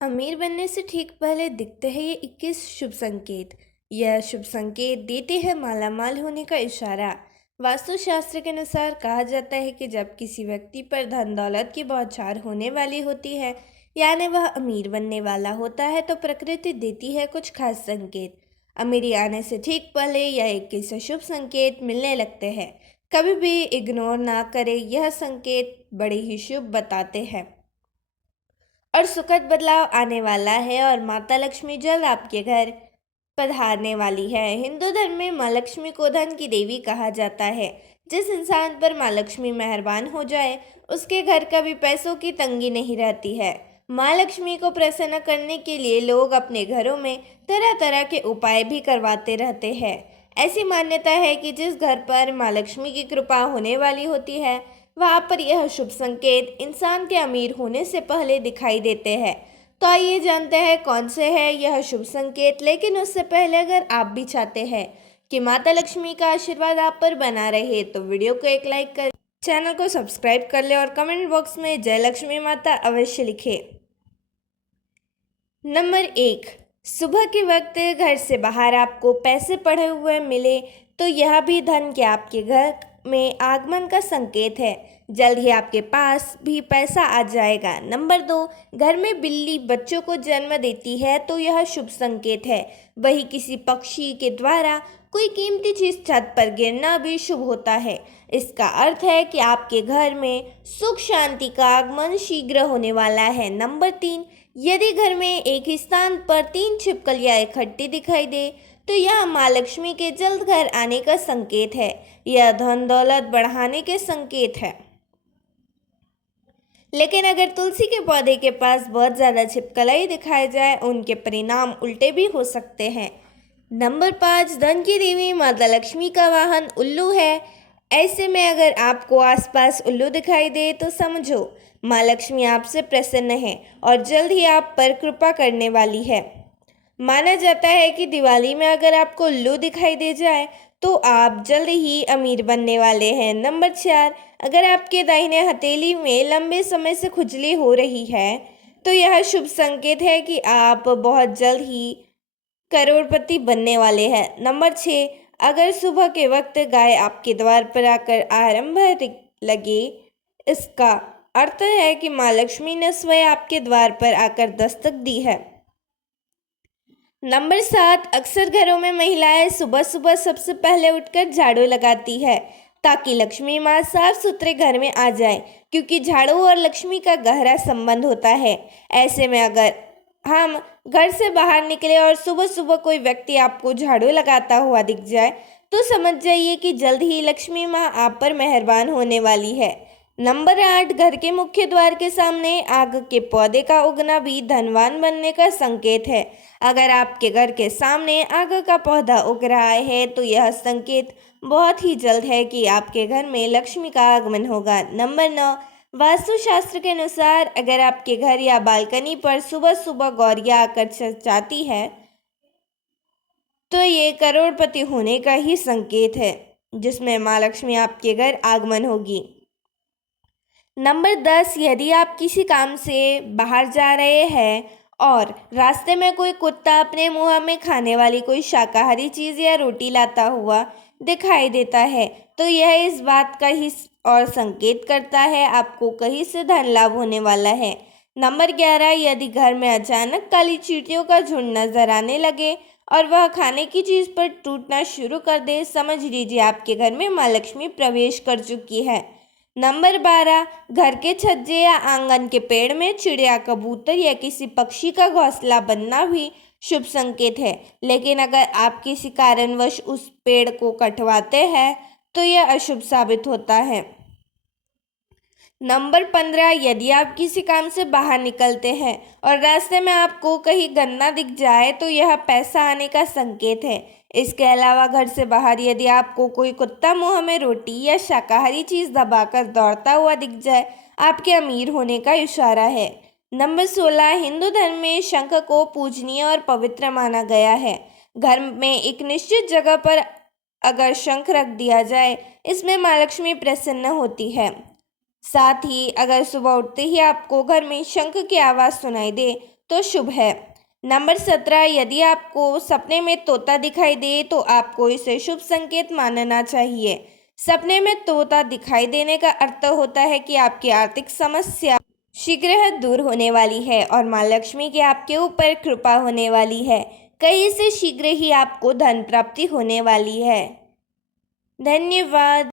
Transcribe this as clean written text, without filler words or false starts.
अमीर बनने से ठीक पहले दिखते हैं ये 21 शुभ संकेत। यह शुभ संकेत देते हैं मालामाल होने का इशारा। वास्तुशास्त्र के अनुसार कहा जाता है कि जब किसी व्यक्ति पर धन दौलत की बौछार होने वाली होती है, यानी वह अमीर बनने वाला होता है, तो प्रकृति देती है कुछ खास संकेत। अमीरी आने से ठीक पहले यह 21 शुभ संकेत मिलने लगते हैं। कभी भी इग्नोर ना करें, यह संकेत बड़े ही शुभ बताते हैं और सुखद बदलाव आने वाला है और माता लक्ष्मी जल्द आपके घर पधारने वाली है। हिंदू धर्म में माँ लक्ष्मी को धन की देवी कहा जाता है। जिस इंसान पर माँ लक्ष्मी मेहरबान हो जाए, उसके घर कभी पैसों की तंगी नहीं रहती है। माँ लक्ष्मी को प्रसन्न करने के लिए लोग अपने घरों में तरह तरह के उपाय भी करवाते रहते हैं। ऐसी मान्यता है कि जिस घर पर माँ लक्ष्मी की कृपा होने वाली होती है, वहाँ पर यह शुभ संकेत इंसान के अमीर होने से पहले दिखाई देते हैं। तो आइए जानते हैं कौन से है यह शुभ संकेत। लेकिन उससे पहले अगर आप भी चाहते हैं कि माता लक्ष्मी का आशीर्वाद आप पर बना रहे, तो वीडियो को एक लाइक कर, चैनल को सब्सक्राइब कर ले और कमेंट बॉक्स में जय लक्ष्मी माता अवश्य लिखे। नंबर 1, सुबह के वक्त घर से बाहर आपको पैसे पड़े हुए मिले, तो यह भी धन के आपके घर में आगमन का संकेत है। जल्द ही आपके पास भी पैसा आ जाएगा। नंबर 2, घर में बिल्ली बच्चों को जन्म देती है, तो यह शुभ संकेत है। वही किसी पक्षी के द्वारा कोई कीमती चीज छत पर गिरना भी शुभ होता है। इसका अर्थ है कि आपके घर में सुख शांति का आगमन शीघ्र होने वाला है। नंबर 3, यदि घर में एक ही स्थान पर 3 छिपकलियां इकट्ठी दिखाई दे, तो यह माँ लक्ष्मी के जल्द घर आने का संकेत है। यह धन दौलत बढ़ाने के संकेत है। लेकिन अगर तुलसी के पौधे के पास बहुत ज़्यादा छिपकली दिखाई जाए, उनके परिणाम उल्टे भी हो सकते हैं। नंबर 5, धन की देवी माता लक्ष्मी का वाहन उल्लू है। ऐसे में अगर आपको आसपास उल्लू दिखाई दे, तो समझो माँ लक्ष्मी आपसे प्रसन्न है और जल्द ही आप पर कृपा करने वाली है। माना जाता है कि दिवाली में अगर आपको उल्लू दिखाई दे जाए, तो आप जल्द ही अमीर बनने वाले हैं। नंबर 4, अगर आपके दाहिने हथेली में लंबे समय से खुजली हो रही है, तो यह शुभ संकेत है कि आप बहुत जल्द ही करोड़पति बनने वाले हैं। नंबर 6, अगर सुबह के वक्त गाय आपके द्वार पर आकर आरंभ लगे, इसका अर्थ है कि माँ लक्ष्मी ने स्वयं आपके द्वार पर आकर दस्तक दी है। नंबर 7, अक्सर घरों में महिलाएं सुबह सुबह सबसे पहले उठकर झाड़ू लगाती है, ताकि लक्ष्मी माँ साफ सुथरे घर में आ जाए, क्योंकि झाड़ू और लक्ष्मी का गहरा संबंध होता है। ऐसे में अगर हम घर से बाहर निकले और सुबह सुबह कोई व्यक्ति आपको झाड़ू लगाता हुआ दिख जाए, तो समझ जाइए कि जल्द ही लक्ष्मी माँ आप पर मेहरबान होने वाली है। नंबर 8, घर के मुख्य द्वार के सामने आग के पौधे का उगना भी धनवान बनने का संकेत है। अगर आपके घर के सामने आग का पौधा उग रहा है, तो यह संकेत बहुत ही जल्द है कि आपके घर में लक्ष्मी का आगमन होगा। नंबर 9, वास्तुशास्त्र के अनुसार अगर आपके घर या बालकनी पर सुबह सुबह गौरियां आकर चहचहाती है, तो ये करोड़पति होने का ही संकेत है, जिसमें माँ लक्ष्मी आपके घर आगमन होगी। नंबर 10, यदि आप किसी काम से बाहर जा रहे हैं और रास्ते में कोई कुत्ता अपने मुंह में खाने वाली कोई शाकाहारी चीज़ या रोटी लाता हुआ दिखाई देता है, तो यह इस बात का ही और संकेत करता है आपको कहीं से धन लाभ होने वाला है। नंबर 11, यदि घर में अचानक काली चींटियों का झुंड नजर आने लगे और वह खाने की चीज़ पर टूटना शुरू कर दे, समझ लीजिए आपके घर में माँ लक्ष्मी प्रवेश कर चुकी है। नंबर 12, घर के छज्जे या आंगन के पेड़ में चिड़िया, कबूतर या किसी पक्षी का घोंसला बनना भी शुभ संकेत है। लेकिन अगर आप किसी कारणवश उस पेड़ को कटवाते हैं, तो यह अशुभ साबित होता है। नंबर 15, यदि आप किसी काम से बाहर निकलते हैं और रास्ते में आपको कहीं गन्ना दिख जाए, तो यह पैसा आने का संकेत है। इसके अलावा घर से बाहर यदि आपको कोई कुत्ता मुंह में रोटी या शाकाहारी चीज दबाकर दौड़ता हुआ दिख जाए, आपके अमीर होने का इशारा है। नंबर 16, हिंदू धर्म में शंख को पूजनीय और पवित्र माना गया है। घर में एक निश्चित जगह पर अगर शंख रख दिया जाए, इसमें माँ लक्ष्मी प्रसन्न होती है। साथ ही अगर सुबह उठते ही आपको घर में शंख की आवाज़ सुनाई दे, तो शुभ है। नंबर 17, यदि आपको सपने में तोता दिखाई दे तो आपको इसे शुभ संकेत मानना चाहिए। सपने में तोता दिखाई देने का अर्थ होता है कि आपकी आर्थिक समस्या शीघ्र ही दूर होने वाली है और माँ लक्ष्मी की आपके ऊपर कृपा होने वाली है। कहीं से शीघ्र ही आपको धन प्राप्ति होने वाली है। धन्यवाद।